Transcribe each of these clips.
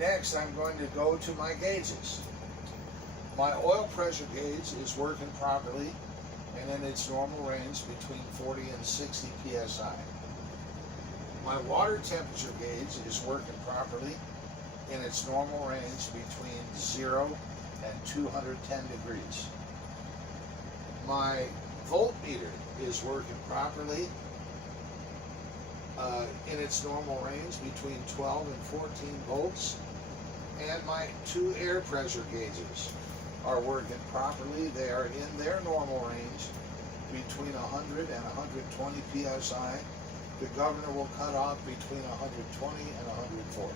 Next, I'm going to go to my gauges. My oil pressure gauge is working properly and in its normal range between 40 and 60 psi. My water temperature gauge is working properly in its normal range between 0 and 210 degrees. My voltmeter is working properly in its normal range between 12 and 14 volts, and my two air pressure gauges are working properly. They are in their normal range between 100 and 120 psi. The governor will cut off between 120 and 140.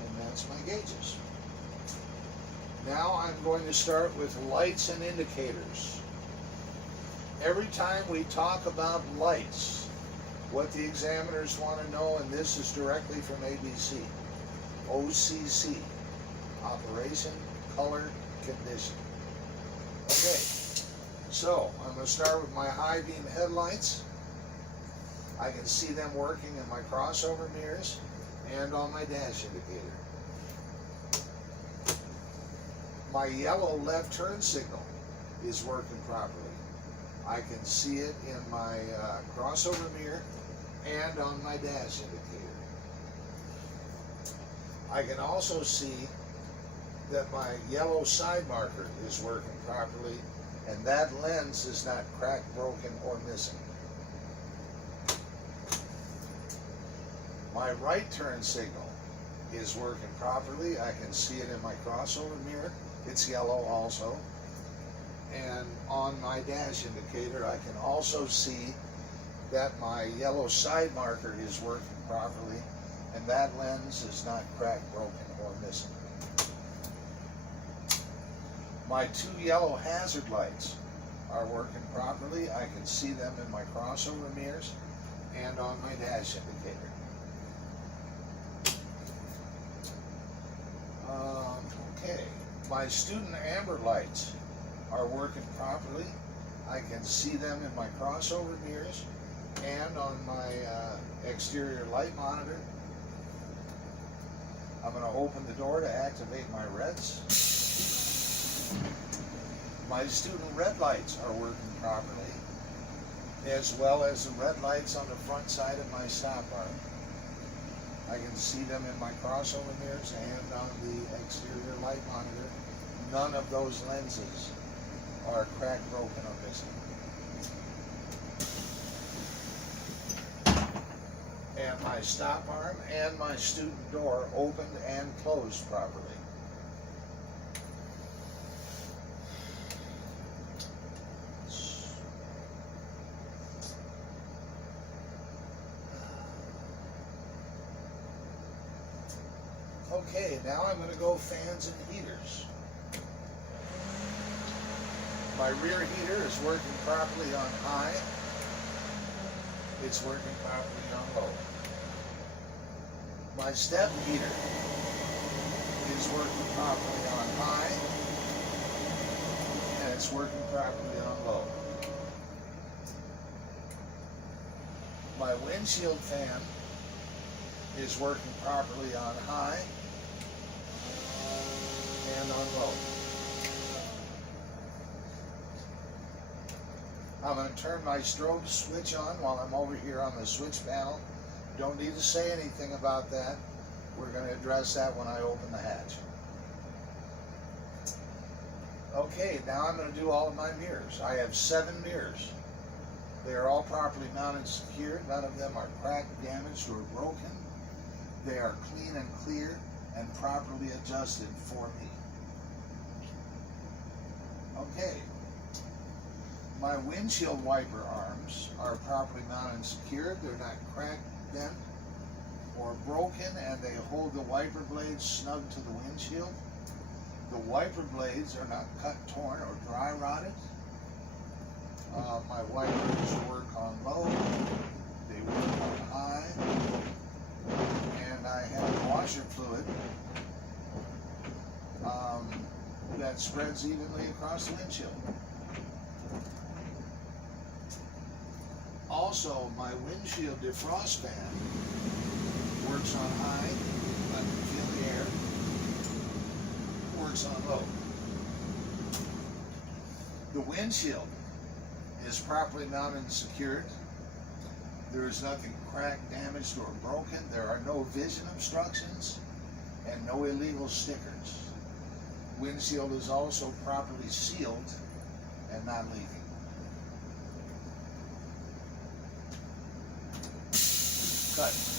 And that's my gauges. Now I'm going to start with lights and indicators. Every time we talk about lights, what the examiners want to know, and this is directly from ABC, OCC, operation, color, condition. Okay, so I'm going to start with my high beam headlights. I can see them working in my crossover mirrors and on my dash indicator. My yellow left turn signal is working properly. I can see it in my crossover mirror and on my dash indicator. I can also see that my yellow side marker is working properly and that lens is not cracked, broken, or missing. My right turn signal is working properly. I can see it in my crossover mirror. It's yellow also. And on my dash indicator, I can also see that my yellow side marker is working properly and that lens is not cracked, broken, or missing. My two yellow hazard lights are working properly. I can see them in my crossover mirrors and on my dash indicator. Okay, my student amber lights are working properly. I can see them in my crossover mirrors and on my exterior light monitor. I'm going to open the door to activate my reds. My student red lights are working properly, as well as the red lights on the front side of my stop arm. I can see them in my crossover mirrors and on the exterior light monitor. None of those lenses are cracked, broken, or missing. And my stop arm and my student door opened and closed properly. Okay, now I'm going to go fans and heaters. My rear heater is working properly on high. It's working properly on low. My step heater is working properly on high, and it's working properly on low. My windshield fan is working properly on high and on low. I'm going to turn my strobe switch on while I'm over here on the switch panel. Don't need to say anything about that. We're going to address that when I open the hatch. Okay, now I'm going to do all of my mirrors. I have 7 mirrors. They are all properly mounted and secured. None of them are cracked, damaged, or broken. They are clean and clear and properly adjusted for me. Okay. My windshield wiper arms are properly mounted and secured. They're not cracked, bent, or broken, and they hold the wiper blades snug to the windshield. The wiper blades are not cut, torn, or dry rotted. My wipers work on low, they work on high, and I have washer fluid that spreads evenly across the windshield. Also, my windshield defrost fan Works on high, let me feel the air. Works on low. The windshield is properly mounted and secured. There is nothing cracked, damaged, or broken. There are no vision obstructions and no illegal stickers. Windshield is also properly sealed and not leaking. Cut.